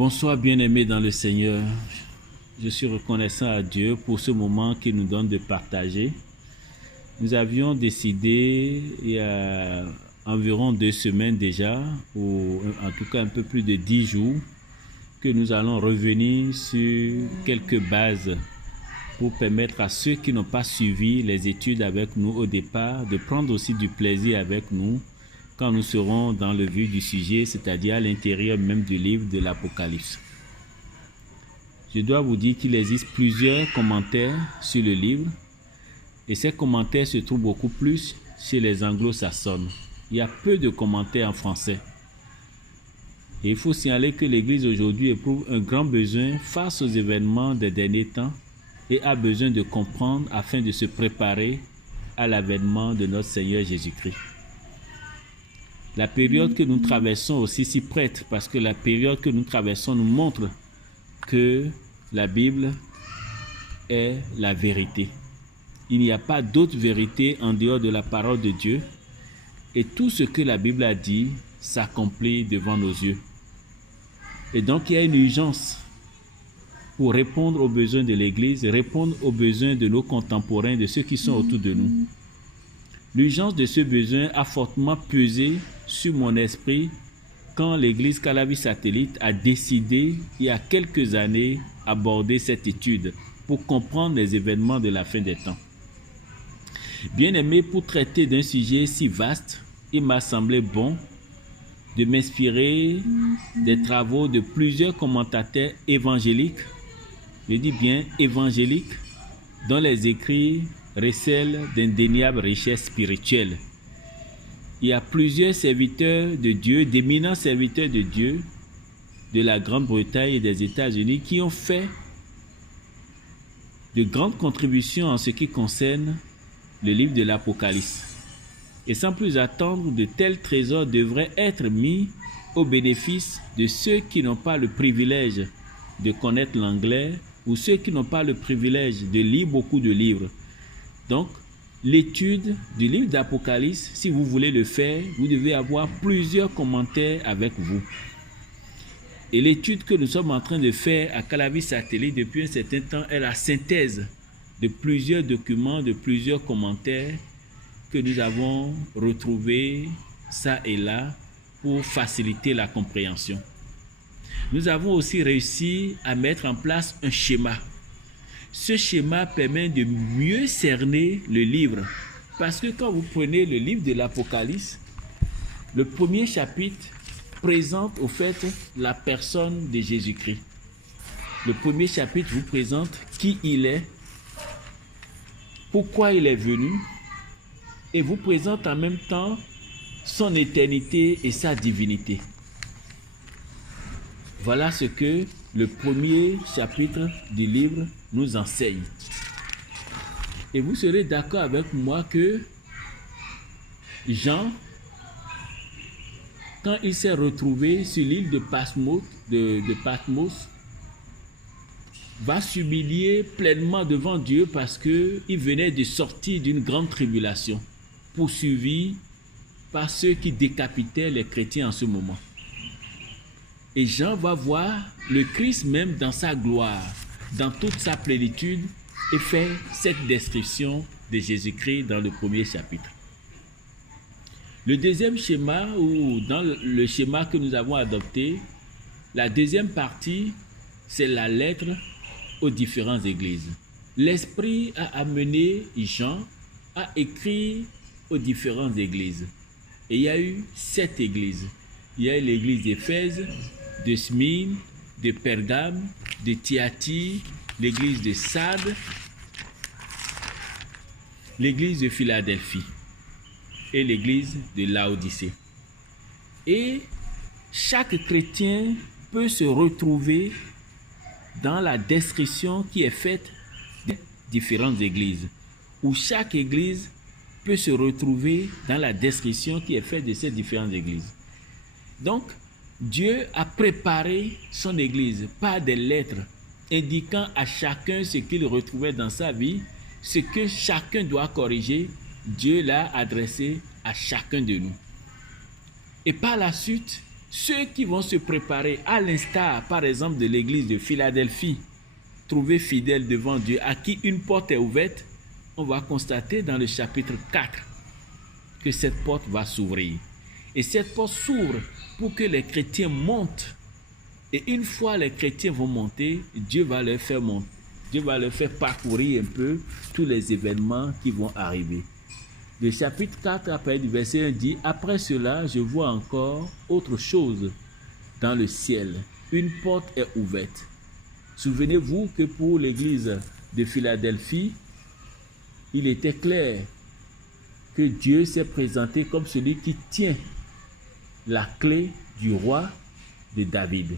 Bonsoir bien-aimés dans le Seigneur. Je suis reconnaissant à Dieu pour ce moment qu'il nous donne de partager. Nous avions décidé il y a environ 2 semaines déjà, ou en tout cas un peu plus de 10 jours, que nous allons revenir sur quelques bases pour permettre à ceux qui n'ont pas suivi les études avec nous au départ de prendre aussi du plaisir avec nous quand nous serons dans le vif du sujet, c'est-à-dire à l'intérieur même du livre de l'Apocalypse. Je dois vous dire qu'il existe plusieurs commentaires sur le livre et ces commentaires se trouvent beaucoup plus chez les anglo-saxons. Il y a peu de commentaires en français. Et il faut signaler que l'Église aujourd'hui éprouve un grand besoin face aux événements des derniers temps et a besoin de comprendre afin de se préparer à l'avènement de notre Seigneur Jésus-Christ. La période que nous traversons aussi s'y prête parce que la période que nous traversons nous montre que la Bible est la vérité. Il n'y a pas d'autre vérité en dehors de la parole de Dieu et tout ce que la Bible a dit s'accomplit devant nos yeux. Et donc il y a une urgence pour répondre aux besoins de l'Église, répondre aux besoins de nos contemporains, de ceux qui sont autour de nous. L'urgence de ce besoin a fortement pesé sur mon esprit quand l'Église Calavi Satellite a décidé, il y a quelques années, d'aborder cette étude pour comprendre les événements de la fin des temps. Bien aimé, pour traiter d'un sujet si vaste, il m'a semblé bon de m'inspirer des travaux de plusieurs commentateurs évangéliques, je dis bien évangéliques, dont les écrits recèlent d'indéniables richesses spirituelles. Il y a plusieurs serviteurs de Dieu, d'éminents serviteurs de Dieu, de la Grande-Bretagne et des États-Unis qui ont fait de grandes contributions en ce qui concerne le livre de l'Apocalypse. Et sans plus attendre, de tels trésors devraient être mis au bénéfice de ceux qui n'ont pas le privilège de connaître l'anglais ou ceux qui n'ont pas le privilège de lire beaucoup de livres. Donc, l'étude du livre d'Apocalypse, si vous voulez le faire, vous devez avoir plusieurs commentaires avec vous. Et l'étude que nous sommes en train de faire à Calavi Satellite depuis un certain temps est la synthèse de plusieurs documents, de plusieurs commentaires que nous avons retrouvés ça et là pour faciliter la compréhension. Nous avons aussi réussi à mettre en place un schéma. Ce schéma permet de mieux cerner le livre. Parce que quand vous prenez le livre de l'Apocalypse, le premier chapitre présente au fait la personne de Jésus-Christ. Le premier chapitre vous présente qui il est, pourquoi il est venu, et vous présente en même temps son éternité et sa divinité. Voilà ce que le premier chapitre du livre nous enseigne. Et vous serez d'accord avec moi que Jean, quand il s'est retrouvé sur l'île de Patmos, va s'humilier pleinement devant Dieu parce qu'il venait de sortir d'une grande tribulation, poursuivi par ceux qui décapitaient les chrétiens en ce moment. Et Jean va voir le Christ même dans sa gloire, dans toute sa plénitude, et fait cette description de Jésus-Christ dans le premier chapitre. Le deuxième schéma, ou dans le schéma que nous avons adopté, la deuxième partie, c'est la lettre aux différentes églises. L'Esprit a amené Jean à écrire aux différentes églises. Et il y a eu 7 églises. Il y a eu l'église d'Éphèse, de Smyrne, de Pergame, de Thyatire, l'église de Sardes, l'église de Philadelphie et l'église de Laodicée. Et chaque chrétien peut se retrouver dans la description qui est faite des différentes églises, où chaque église peut se retrouver dans la description qui est faite de ces différentes églises. Donc, Dieu a préparé son église par des lettres indiquant à chacun ce qu'il retrouvait dans sa vie, ce que chacun doit corriger. Dieu l'a adressé à chacun de nous. Et par la suite, Ceux qui vont se préparer, à l'instar, par exemple, de l'église de Philadelphie, trouver fidèles devant Dieu, à qui une porte est ouverte, on va constater dans le chapitre 4 que cette porte va s'ouvrir. Et cette porte s'ouvre pour que les chrétiens montent. Et une fois les chrétiens vont monter, Dieu va leur faire monter. Dieu va leur faire parcourir un peu tous les événements qui vont arriver. Le chapitre 4, après du verset 1 dit, « Après cela, je vois encore autre chose dans le ciel. Une porte est ouverte. » Souvenez-vous que pour l'église de Philadelphie, il était clair que Dieu s'est présenté comme celui qui tient la clé du roi de David.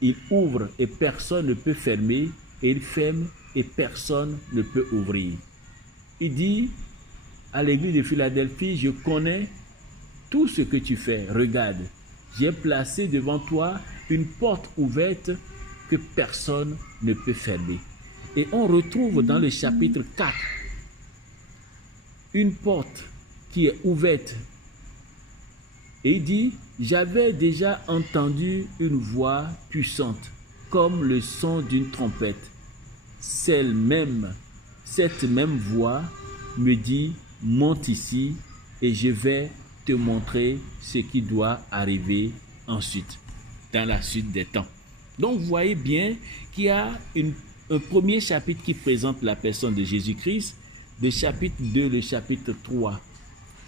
Il ouvre et personne ne peut fermer, et il ferme et personne ne peut ouvrir. Il dit à l'église de Philadelphie, je connais tout ce que tu fais. Regarde, j'ai placé devant toi une porte ouverte que personne ne peut fermer. Et on retrouve dans le chapitre 4 une porte qui est ouverte. Et il dit, j'avais déjà entendu une voix puissante, comme le son d'une trompette. Cette même voix me dit, monte ici et je vais te montrer ce qui doit arriver ensuite, dans la suite des temps. Donc vous voyez bien qu'il y a un premier chapitre qui présente la personne de Jésus-Christ. Le chapitre 2, le chapitre 3,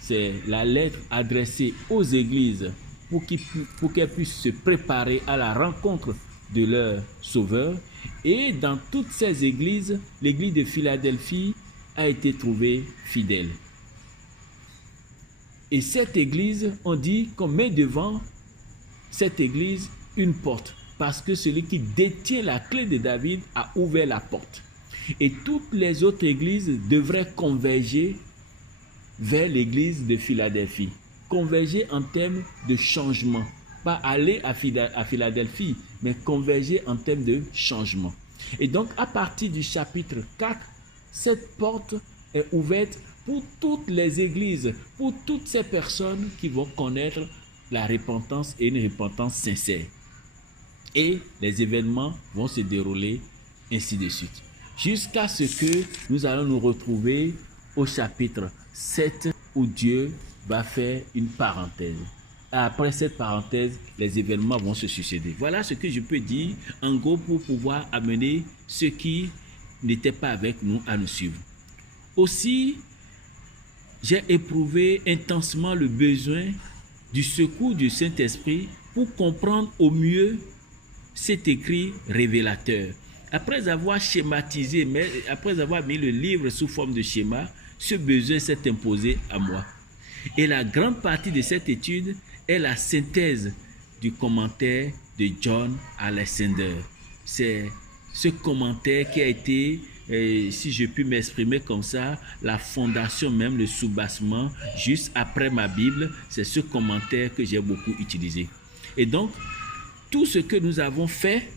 c'est la lettre adressée aux églises pour qu'elles puissent se préparer à la rencontre de leur Sauveur. Et dans toutes ces églises, l'église de Philadelphie a été trouvée fidèle. Et cette église, on dit qu'on met devant cette église une porte, parce que celui qui détient la clé de David a ouvert la porte. Et toutes les autres églises devraient converger vers l'église de Philadelphie. Converger en termes de changement. Pas aller à Philadelphie, mais converger en termes de changement. Et donc, à partir du chapitre 4, cette porte est ouverte pour toutes les églises, pour toutes ces personnes qui vont connaître la repentance et une repentance sincère. Et les événements vont se dérouler ainsi de suite. Jusqu'à ce que nous allons nous retrouver au chapitre 7 où Dieu va faire une parenthèse. Après cette parenthèse, les événements vont se succéder. Voilà ce que je peux dire en gros pour pouvoir amener ceux qui n'étaient pas avec nous à nous suivre. Aussi, j'ai éprouvé intensement le besoin du secours du Saint-Esprit pour comprendre au mieux cet écrit révélateur. Après avoir schématisé, après avoir mis le livre sous forme de schéma, ce besoin s'est imposé à moi. Et la grande partie de cette étude est la synthèse du commentaire de John Alexander. C'est ce commentaire qui a été, si je puis m'exprimer comme ça, la fondation même, le soubassement, juste après ma Bible. C'est ce commentaire que j'ai beaucoup utilisé. Et donc, tout ce que nous avons fait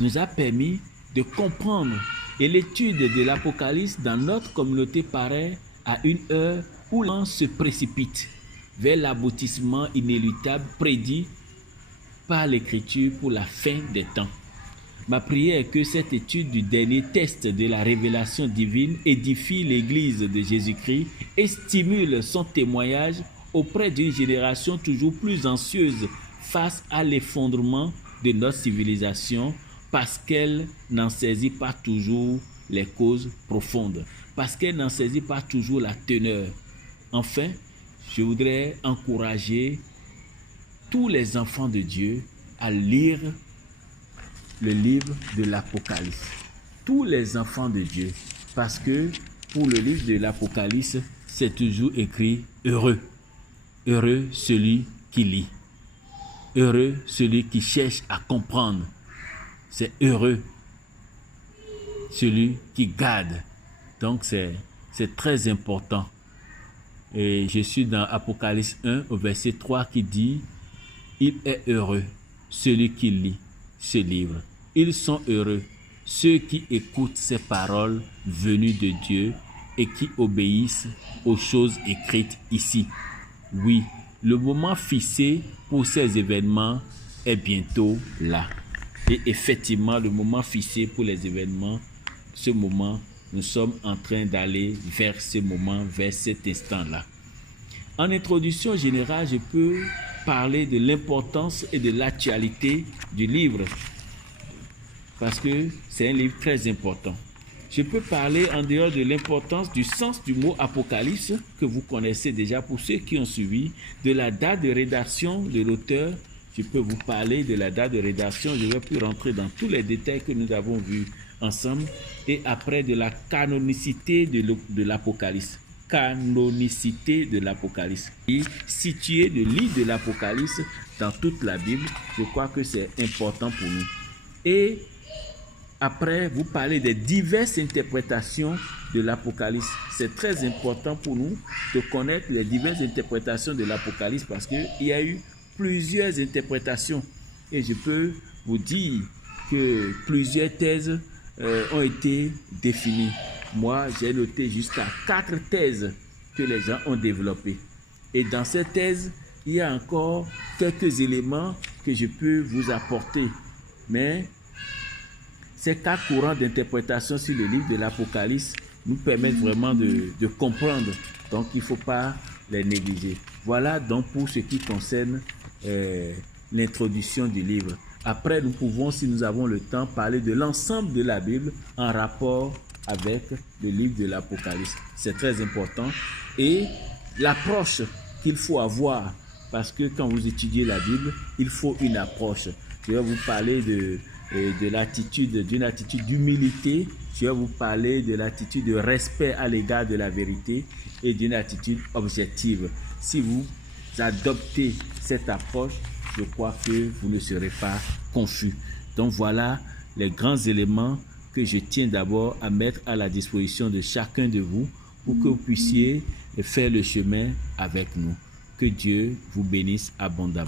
nous a permis de comprendre. Et l'étude de l'Apocalypse dans notre communauté paraît à une heure où l'on se précipite vers l'aboutissement inéluctable prédit par l'Écriture pour la fin des temps. Ma prière est que cette étude du dernier test de la révélation divine édifie l'Église de Jésus-Christ et stimule son témoignage auprès d'une génération toujours plus anxieuse face à l'effondrement de notre civilisation, parce qu'elle n'en saisit pas toujours les causes profondes, parce qu'elle n'en saisit pas toujours la teneur. Enfin, je voudrais encourager tous les enfants de Dieu à lire le livre de l'Apocalypse. Tous les enfants de Dieu, parce que pour le livre de l'Apocalypse, c'est toujours écrit « Heureux ». Heureux celui qui lit. Heureux celui qui cherche à comprendre. C'est heureux celui qui garde. Donc c'est très important. Et je suis dans Apocalypse 1 au verset 3 qui dit « Il est heureux celui qui lit ce livre. Ils sont heureux ceux qui écoutent ces paroles venues de Dieu et qui obéissent aux choses écrites ici. Oui, le moment fixé pour ces événements est bientôt là. Et effectivement, le moment fixé pour les événements, ce moment, nous sommes en train d'aller vers ce moment, vers cet instant-là. En introduction générale, je peux parler de l'importance et de l'actualité du livre, parce que c'est un livre très important. Je peux parler en dehors de l'importance du sens du mot Apocalypse, que vous connaissez déjà pour ceux qui ont suivi, de la date de rédaction de l'auteur. Je peux vous parler de la date de rédaction, je ne vais plus rentrer dans tous les détails que nous avons vus ensemble, et après de la canonicité de l'Apocalypse. Canonicité de l'Apocalypse. Et situer le livre de l'Apocalypse dans toute la Bible, je crois que c'est important pour nous. Et après, vous parlez des diverses interprétations de l'Apocalypse. C'est très important pour nous de connaître les diverses interprétations de l'Apocalypse parce qu'il y a eu plusieurs interprétations. Et je peux vous dire que plusieurs thèses ont été définies. Moi, j'ai noté jusqu'à 4 thèses que les gens ont développées. Et dans ces thèses, il y a encore quelques éléments que je peux vous apporter. Mais ces 4 courants d'interprétation sur le livre de l'Apocalypse nous permettent vraiment de comprendre. Donc, il ne faut pas les négliger. Voilà donc pour ce qui concerne l'introduction du livre. Après, nous pouvons, si nous avons le temps, parler de l'ensemble de la Bible en rapport avec le livre de l'Apocalypse. C'est très important. Et l'approche qu'il faut avoir, parce que quand vous étudiez la Bible, il faut une approche. Je vais vous parler d'une attitude d'humilité. Je vais vous parler de l'attitude de respect à l'égard de la vérité et d'une attitude objective. Si vous adoptez cette approche, je crois que vous ne serez pas confus. Donc voilà les grands éléments que je tiens d'abord à mettre à la disposition de chacun de vous pour que vous puissiez faire le chemin avec nous. Que Dieu vous bénisse abondamment.